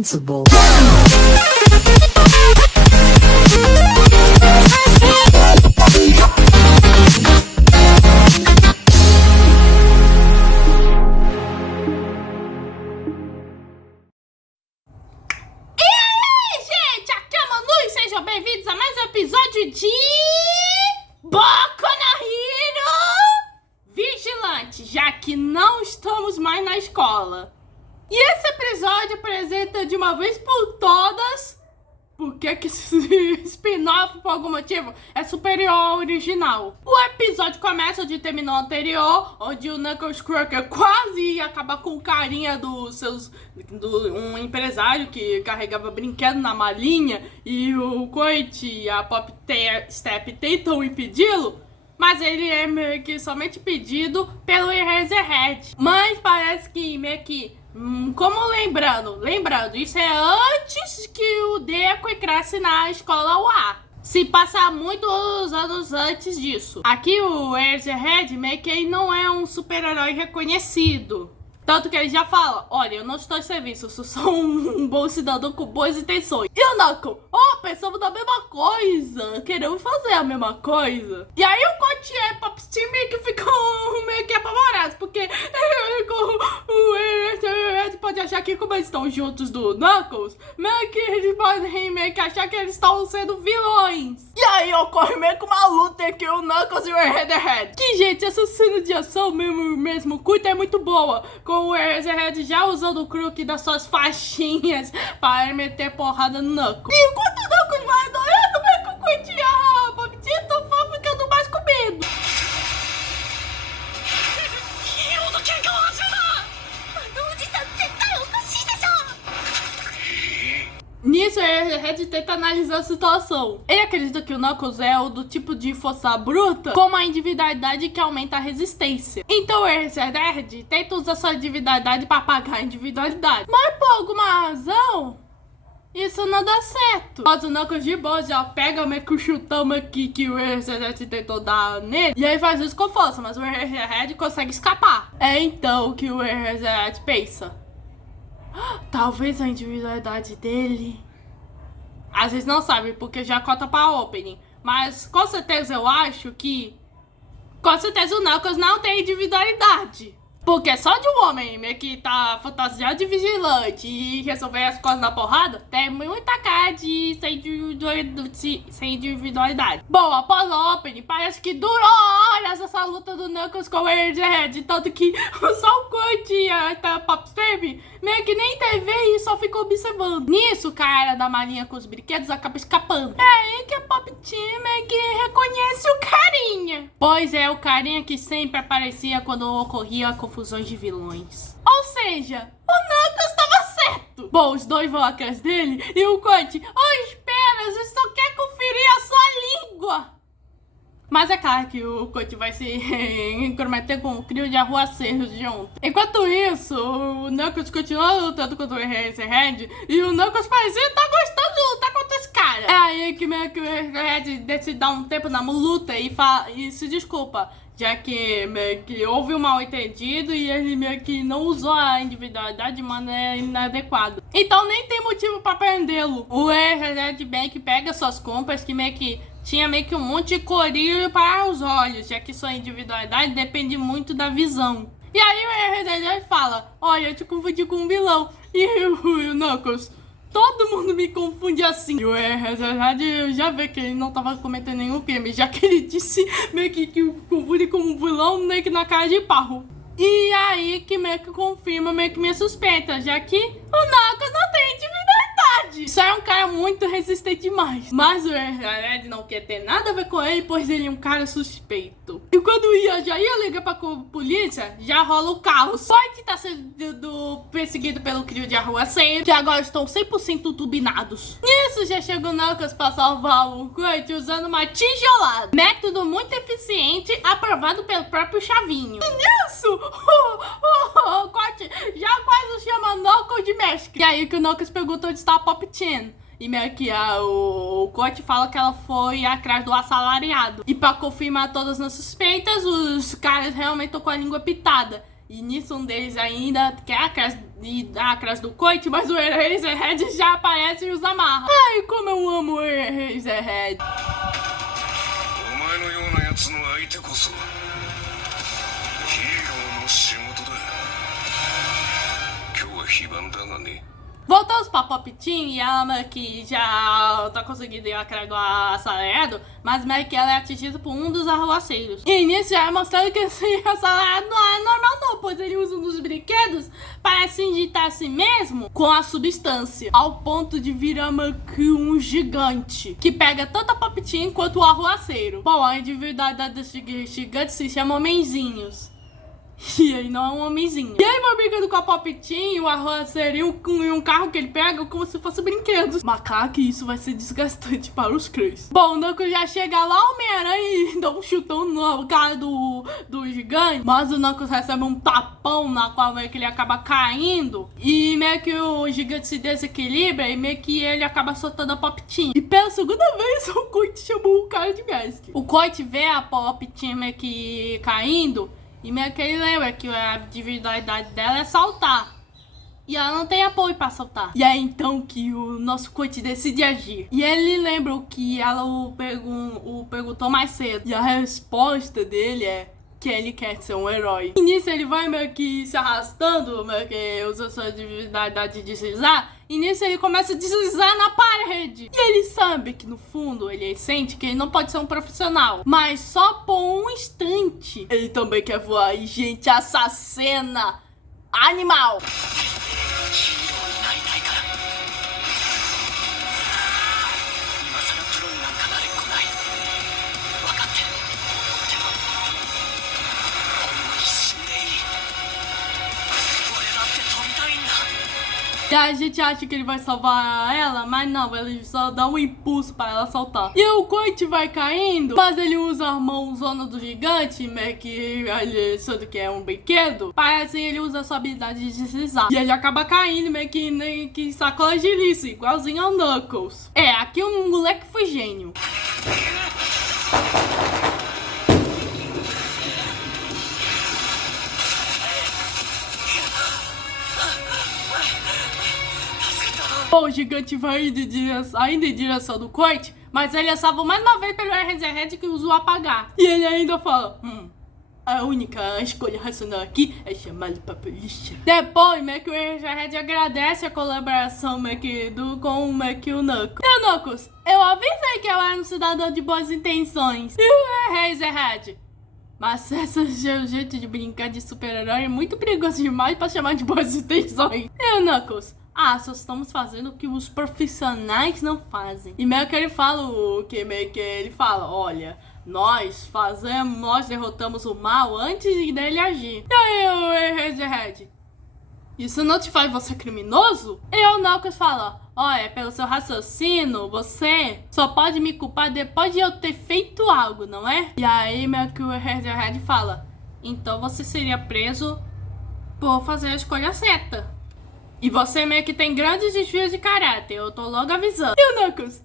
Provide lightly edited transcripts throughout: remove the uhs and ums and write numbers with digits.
Invincible. Sejam bem-vindos a mais um episódio de Boku no Hero Vigilante, já que não estamos mais na escola. E esse episódio apresenta de uma vez por todas por que esse spin-off, por algum motivo, é superior ao original. O episódio começa onde terminou o anterior, onde o Knuckles Crocker quase ia acabar com o carinha do um empresário que carregava brinquedo na malinha, e o Coit e a Pop Step tentam impedi-lo, mas ele é meio que somente impedido pelo Eraserhead. Mas parece que meio que como lembrando, isso é antes que o Deku cresce na escola UA. Se passar muitos anos antes disso. Aqui o Eraserhead meio que ele não é um super-herói reconhecido. Tanto que ele já fala, olha, eu não estou em serviço, eu sou só um bom cidadão com boas intenções. E o Knuckles, pensamos na mesma coisa, queremos fazer a mesma coisa. E aí o Coach e o Pop Team meio que ficam meio que apavorados, porque o Eraserhead pode achar que como eles estão juntos do Knuckles, meio que eles podem meio que achar que eles estão sendo vilões. E aí ocorre meio que uma luta entre o Knuckles e o Eraserhead. Que, gente, essa cena de ação mesmo curta é muito boa, com o Eraserhead já usando o Crook das suas faixinhas para meter porrada no Knuckles. E enquanto o Knuckles vai adorando, meio que o Coit e a Pop Team estão ficando mais com medo. Nisso, o Eraserhead tenta analisar a situação. Ele acredita que o Knuckles é o do tipo de força bruta com uma individualidade que aumenta a resistência. Então o Eraserhead tenta usar sua individualidade para apagar a individualidade. Mas por alguma razão, isso não dá certo. Mas o Knuckles de boa já pega meio que o chutão aqui que o Eraserhead tentou dar nele, e aí faz isso com força, mas o Eraserhead consegue escapar. É então que o Eraserhead pensa, talvez a individualidade dele, às vezes não sabe, porque já cota pra opening, mas com certeza eu acho que com certeza o Knuckles não tem individualidade, porque só de um homem meio que tá fantasiado de vigilante e resolver as coisas na porrada, tem muita cara de sem individualidade. Bom, após a opening, parece que durou horas essa luta do Knuckles com o Eraserhead, tanto que só o Coit e a Pop Step meio que nem TV e só ficou observando. Nisso, o cara da malinha com os brinquedos acaba escapando. É aí que a Pop Team meio que reconhece o carinha. Pois é, o carinha que sempre aparecia quando ocorria confusões de vilões. Ou seja, o Knuckles estava certo. Bom, os dois vão atrás dele e o Coit, espera, você só quer conferir a sua língua. Mas é claro que o Coit vai se intrometer com o trio de arruaceiros de ontem. Enquanto isso, o Knuckles continua lutando contra o Eraserhead e o Knuckles parecia estar gostando de lutar contra esse cara. É aí que meio que o Eraserhead decide dar um tempo na luta e se desculpa, já que meio que houve um mal entendido e ele meio que não usou a individualidade de maneira inadequada. Então nem tem motivo pra prendê-lo. O Eraserhead meio que pega suas compras, que meio que tinha meio que um monte de colírio para os olhos, já que sua individualidade depende muito da visão. E aí o Eraserhead fala, olha, eu te confundi com um vilão. E o Knuckles, todo mundo me confunde assim. E o Eraserhead já vê que ele não estava cometendo nenhum crime, já que ele disse meio que o confunde com um vilão meio que na cara de pau. E aí que meio que confirma meio que minha suspeita, já que o Knuckles não tem individualidade. Isso é um cara muito resistente demais. Mas o Eraserhead não quer ter nada a ver com ele, pois ele é um cara suspeito. E quando já ia ligar pra polícia, já rola o caos. Coit tá sendo perseguido pelo trio de arruaceiros, que agora estão 100% turbinados. Nisso já chega o Knuckles pra salvar o Coit usando uma tijolada. Método muito eficiente, aprovado pelo próprio Chavinho. E nisso, o Coit já quase chama Knuckles de mestre. E aí que o Knuckles pergunta onde está a Pop Team. E meio que o Coit fala que ela foi atrás do assalariado. E pra confirmar todas as suspeitas, os caras realmente estão com a língua pitada. E nisso um deles ainda quer dar atrás do Coit, mas o Eraserhead já aparece e os amarra. Ai, como eu amo o Eraserhead. Voltamos pra Pop-Team e ela meio que já tá conseguindo ir atrás do assalariado, mas meio que ela é atingida por um dos arruaceiros. E nisso já é mostrando que esse assalariado não é normal não, pois ele usa um dos brinquedos para se injetar a si mesmo com a substância, ao ponto de virar meio que um gigante, que pega tanto a Pop-Team quanto o arruaceiro. Bom, a individualidade desse gigante se chama homenzinhos. E ele não é um homenzinho. E aí vai brincando com a Pop-Team, o arruaceiro e um carro que ele pega como se fosse brinquedos. Mas claro que isso vai ser desgastante para os cães. Bom, o Knuckles já chega lá, o Homem-Aranha e dá um chutão no cara do gigante. Mas o Knuckles recebe um tapão na qual meio que ele acaba caindo. E meio que o gigante se desequilibra e meio que ele acaba soltando a Pop-Team. E pela segunda vez o Coit chamou o cara de mestre. O Coit vê a Pop-Team meio que caindo. E meio que ele lembra que a individualidade dela é saltar. E ela não tem apoio pra saltar. E é então que o nosso Coit decide agir. E ele lembra o que ela o perguntou mais cedo. E a resposta dele é que ele quer ser um herói. E nisso ele vai meio que se arrastando, meio que usa sua individualidade de deslizar. E nisso ele começa a deslizar na parede. E ele sabe que no fundo ele sente que ele não pode ser um profissional. Mas só por um instante ele também quer voar. E gente, essa cena animal. E a gente acha que ele vai salvar ela, mas não, ele só dá um impulso para ela saltar. E o Coit vai caindo, mas ele usa a mãozona do gigante, meio que ele achando que é um brinquedo. Parece que ele usa a sua habilidade de deslizar. E ele acaba caindo, meio que sacola de lixo, igualzinho ao Knuckles. É, aqui o moleque foi gênio. Bom, o gigante vai ainda em direção do Coit, mas ele é salvo mais uma vez pelo Eraserhead que usou apagar. E ele ainda fala, a única escolha racional aqui é chamá-lo pra polícia. Depois, meio que o Eraserhead agradece a colaboração com o Knuckles. E o Knuckles, eu avisei que eu era um cidadão de boas intenções. E o Eraserhead, mas esse jeito de brincar de super-herói é muito perigoso demais pra chamar de boas intenções. E o Knuckles, só estamos fazendo o que os profissionais não fazem. E meio que ele fala olha, nós derrotamos o mal antes dele agir. E aí o Eraserhead, isso não te faz você criminoso? E o Knuckles fala, olha, pelo seu raciocínio, você só pode me culpar depois de eu ter feito algo, não é? E aí meio que o Eraserhead fala, então você seria preso por fazer a escolha certa. E você meio que tem grandes desvios de caráter, eu tô logo avisando. E o Knuckles,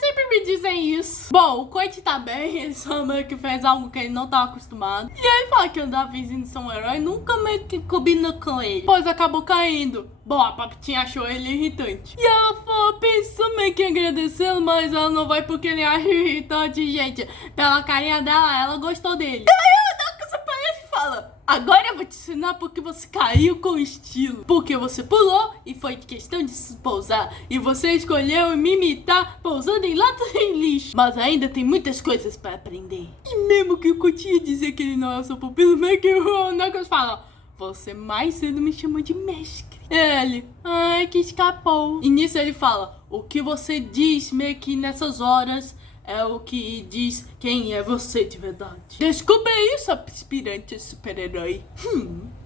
sempre me dizem isso. Bom, o Coit tá bem, ele só meio que fez algo que ele não tava acostumado. E aí fala que andar fingindo ser um herói nunca meio que combinou com ele, pois acabou caindo. Bom, a Pop-Team achou ele irritante. E ela pensou meio que agradecendo, mas ela não vai porque ele acha irritante, gente. Pela carinha dela, ela gostou dele. E aí o Knuckles aparece e fala, agora eu vou te ensinar porque você caiu com estilo. Porque você pulou e foi questão de se pousar. E você escolheu me imitar pousando em latas de lixo. Mas ainda tem muitas coisas para aprender. E mesmo que o Coit ia dizer que ele não é seu pupilo, meio que o Knuckles fala, você mais cedo me chamou de mestre. Ele, ai, que escapou. E nisso ele fala, o que você diz meio que nessas horas é o que diz quem é você de verdade. Desculpa isso, aspirante super-herói.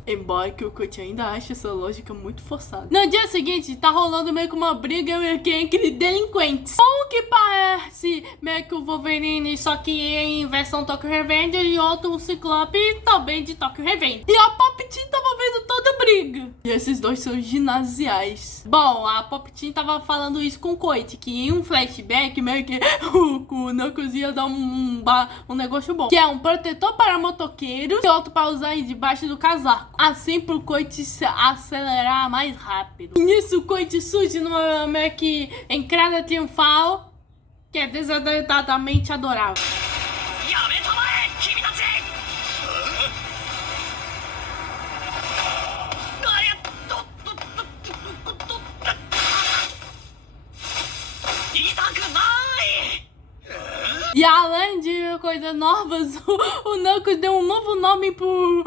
Embora que o Coit ainda ache essa lógica muito forçada. No dia seguinte, tá rolando meio que uma briga meio que entre delinquentes. Um que parece meio que o Wolverine, só que em versão Tokyo Revenger, e outro um Ciclope também de Tokyo Revenger. E a Pop-Team tava vendo toda a briga. E esses dois são ginasiais. Bom, a Pop-Team tava falando isso com o Coit, que em um flashback meio que o Knuckles ia dar um negócio bom. Que é um protetor para motoqueiros e outro para usar debaixo do casaco. assim pro Coit se acelerar mais rápido. E nisso o Coit surge numa meio que entrada triunfal, que é desatentadamente adorável. E além de coisas novas, o Knuckles deu um novo nome pro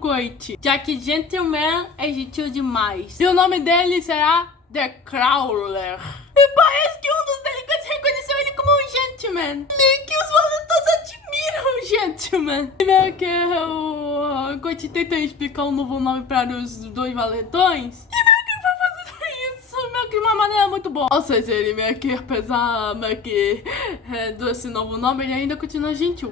Coit, já que Gentleman é gentil demais. E o nome dele será The Crawler. E parece que um dos delinquentes reconheceu ele como um gentleman. E que os valentões admiram o gentleman. E meio que o Coit tenta explicar um novo nome para os dois valentões. Meio que de uma maneira muito boa. Ou seja, ele meio que, apesar meio que desse novo nome, ele ainda continua gentil.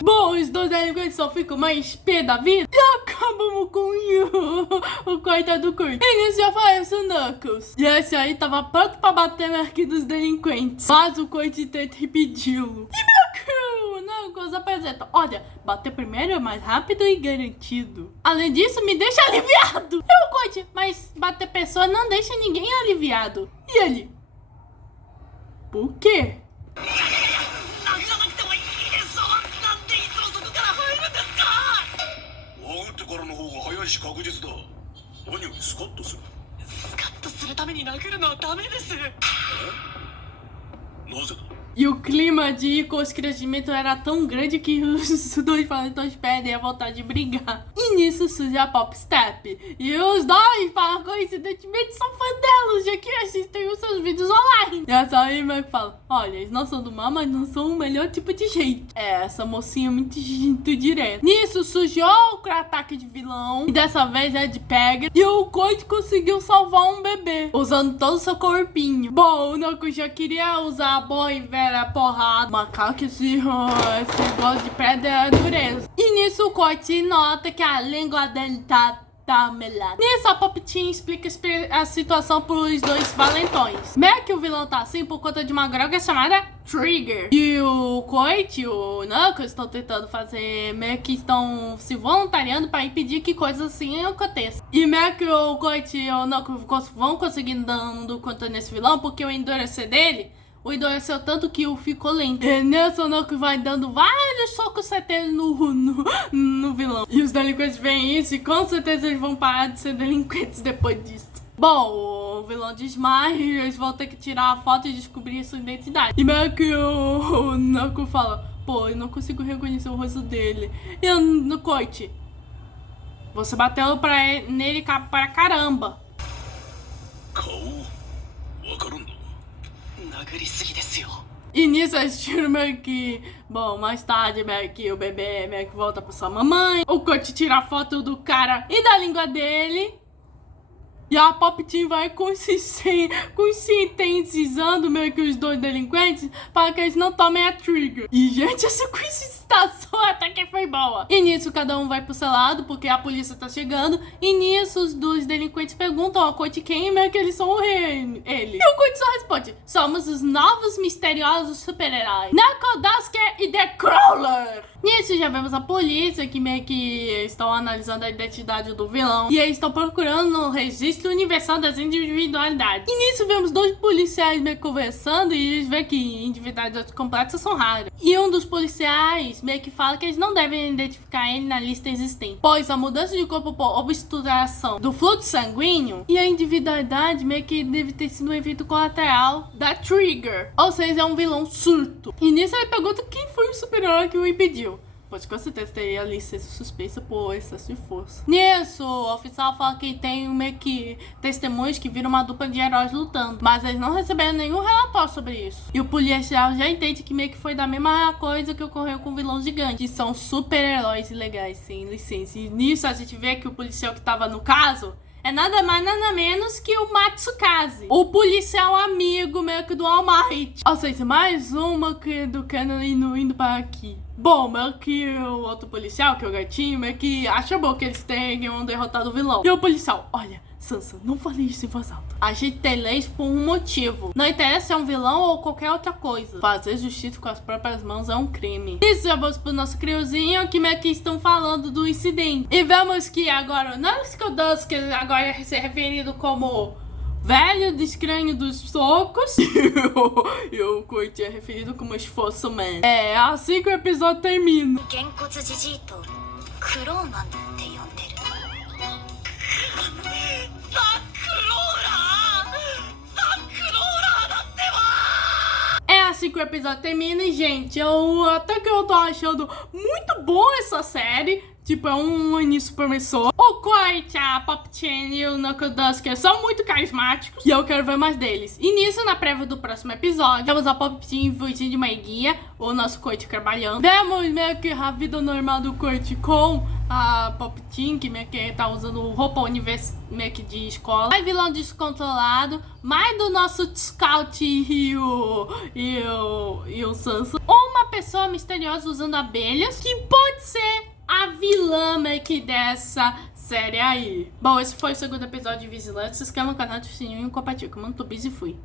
Bom, os dois delinquentes só ficam mais pé da vida e acabamos com o coitado do Coit. E nisso já aparece o Knuckles. E esse aí tava pronto pra bater na arquia dos delinquentes, mas o Coit tenta impedi-lo. E o Knuckles apresenta: olha, bater primeiro é mais rápido e garantido. Além disso, me deixa aliviado. E o Coit: mas bater pessoa não deixa ninguém aliviado. E ele: por quê? E o clima de constrangimento era tão grande que os dois valentões perdem a vontade de brigar. E nisso surge a Pop Step. E os dois, coincidentemente, são fãs delas, já que assistem os seus vídeos online. E essa aí meio que fala: olha, eles não são do mal, mas não são o melhor tipo de jeito. É, essa mocinha é muito direta. Nisso surge outro ataque de vilão. E dessa vez é de pega. E o Coit conseguiu salvar um bebê, usando todo o seu corpinho. Bom, o Knuckles já queria usar a boa e velha porrada. Macaco, esse gosto de pedra é dureza. E nisso o Coit nota que a língua dele tá melada. Nisso a Pop Team explica a situação pros dois valentões. Meio que o vilão tá assim por conta de uma droga chamada Trigger. E o Coit e o Knuckles estão tentando fazer, meio que estão se voluntariando para impedir que coisas assim aconteçam. E meio que o Coit e o Knuckles vão conseguindo dando conta nesse vilão, porque o endurecer dele endureceu tanto que o ficou lento. E nesse o Knuckles vai dando vários socos certeiros no vilão. E os delinquentes veem isso e com certeza eles vão parar de ser delinquentes depois disso. Bom, o vilão desmaia e eles vão ter que tirar a foto e descobrir sua identidade. E meio que o Knuckles fala: pô, eu não consigo reconhecer o rosto dele. E no Coit: você bateu nele para caramba. E nisso eles tiram meio que... Bom, mais tarde meio que o bebê meio que volta pra sua mamãe. O Coit tira a foto do cara e da língua dele. E a Pop Team vai conscientizando meio que os dois delinquentes para que eles não tomem a Trigger. E, gente, essa conscientização até que foi boa. E nisso cada um vai pro seu lado porque a polícia tá chegando. E nisso os dois delinquentes perguntam ao Coit quem meio que eles são ele. E o Coit só responde: somos os novos misteriosos super-heróis Knuckle, Dusker e The Crawler. Nisso já vemos a polícia que meio que estão analisando a identidade do vilão. E eles estão procurando no registro universal das individualidades. E nisso vemos dois policiais meio que conversando e eles veem que individualidades completas são raras. E um dos policiais meio que fala que eles não devem identificar ele na lista existente, pois a mudança de corpo por obturação do fluxo sanguíneo e a individualidade meio que deve ter sido um efeito colateral da Trigger. Ou seja, é um vilão surto. E nisso ele pergunta quem foi o super-herói que o impediu, pois com certeza teria licença suspeita por excesso de força. Nisso, o oficial fala que tem meio que testemunhos que viram uma dupla de heróis lutando, mas eles não receberam nenhum relatório sobre isso. E o policial já entende que meio que foi da mesma coisa que ocorreu com o vilão gigante, que são super-heróis ilegais sem licença. E nisso a gente vê que o policial que tava no caso é nada mais, nada menos que o Matsukaze, o policial amigo meio que do All Might. Ou seja, mais uma do Canon indo para aqui. Bom, meio que o outro policial, que é o gatinho, meio que acha bom que eles tenham derrotado o vilão. E o policial: olha, Sansa, não fale isso em voz alta. A gente tem leis por um motivo. Não interessa se é um vilão ou qualquer outra coisa. Fazer justiça com as próprias mãos é um crime. Isso, vamos pro nosso criozinho que meio que estão falando do incidente. E vemos que agora, não é o Skoldusk, que agora é ser referido como velho descranho dos socos. E o Kurt é referido como esforço man. É assim que o episódio termina. É assim que o episódio termina e, gente, até que eu tô achando muito bom essa série. Tipo, é um início promissor. O Coit, a Pop Chain e o Knuckle Dusker são muito carismáticos. E eu quero ver mais deles. E nisso, na prévia do próximo episódio, temos a Pop Chain fugindo de uma guia. O nosso Coit trabalhando. Vemos meio que a vida normal do Coit com a Pop Chain, que meio que tá usando roupa meio que de escola. Mais vilão descontrolado. Mais do nosso Scout e o Sansa. Uma pessoa misteriosa usando abelhas. Que pode ser a vilã meio que dessa série aí. Bom, esse foi o segundo episódio de Vigilante. Se inscreva no canal, ative o sininho e compartilhe. Comando Tubis e fui.